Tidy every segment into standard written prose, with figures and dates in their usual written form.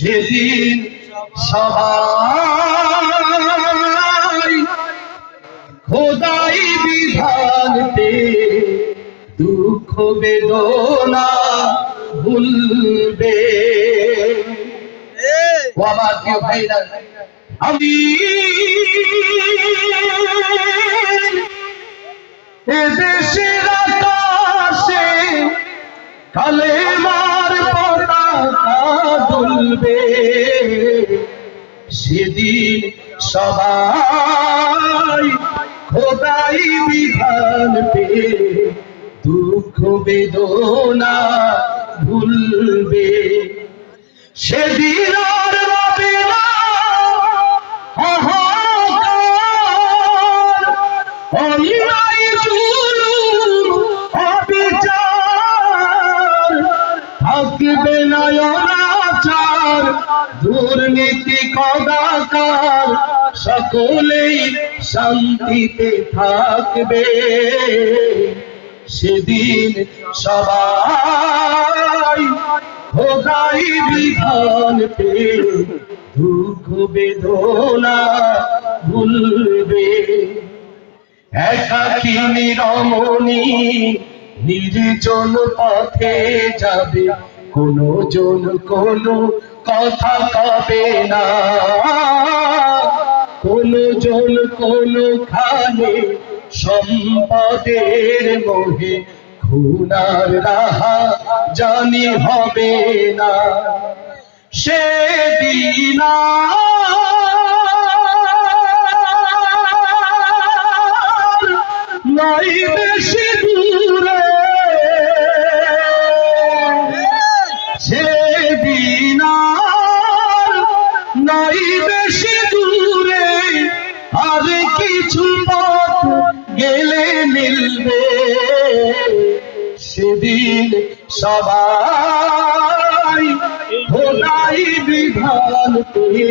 সেদিন সবাই খোদাই বিধানতে দুঃখ বেদনা ভুলবে। ও আমার প্রিয় ভাইরা, আমি এদেশের আকাশে কালেমার পতাকা দুলবে। সেদিন সবাই খোদাই বিধান পেয়ে দুঃখ বেদনা ভুলবে। সেদিন আর রবে না হাহাকার, অন্যায় জুলুম অবিচার, থাকবে না অনাচার দুর্নীতি কদাকার, সকলেই শান্তিতে থাকবে। সেদিন সবাই খোদাই বিধান পেয়ে দুঃখ বেদনা ভুলবে। একাকিনী রমণী নির্জন পথে যাবে, কোনো জন কোনো কথা কবে না, কোনো জন কোনো খানে সম্পদের মোহে খুনার রাহা জানি হবে না। সেদিন নাই বেশি দূরে, সেদিন নাই বেশি দূরে, আর কিছু পথ গেলে মিলবে। সেদিন সবাই খোদাই বিধান পেয়ে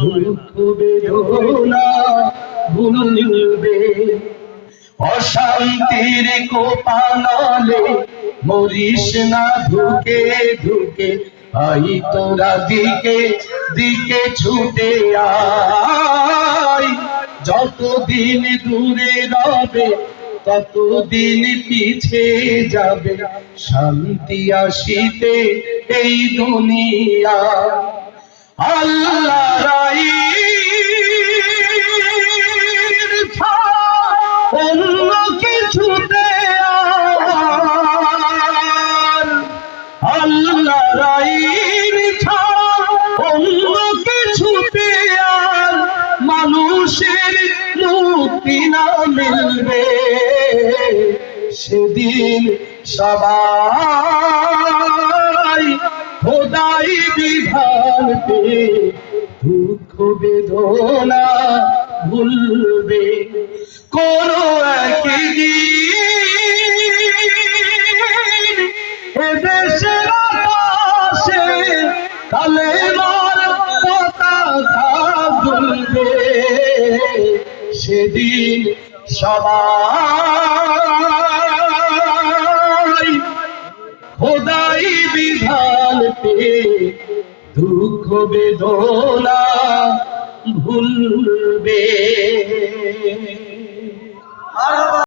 দুঃখ বেদনা ভুলবে। অশান্তির কোপানলে মরিস না ধুকে ধুকে, আই তোরা দিকে দিকে ছুটে আয়। যতদিন দূরে রবে ততদিন পিছে যাবে, শান্তি আসিতে এই দুনিয়া। আল্লাহ রাই অন্য কিছুতে আল্লাহ রাইর ছাড়া অন্য কিছুতে আর মানুষের মুক্তি না মিলবে। সেদিন সবাই খোদাই বিধান পেয়ে দুঃখ বেদনা ভুলবে। কোন একদিন এদেশের আকাশে কালেমার পতাকা দুলবে। সেদিন সবাই খোদাই বিধান পেয়ে দুঃখ বেদনা ভুলবে।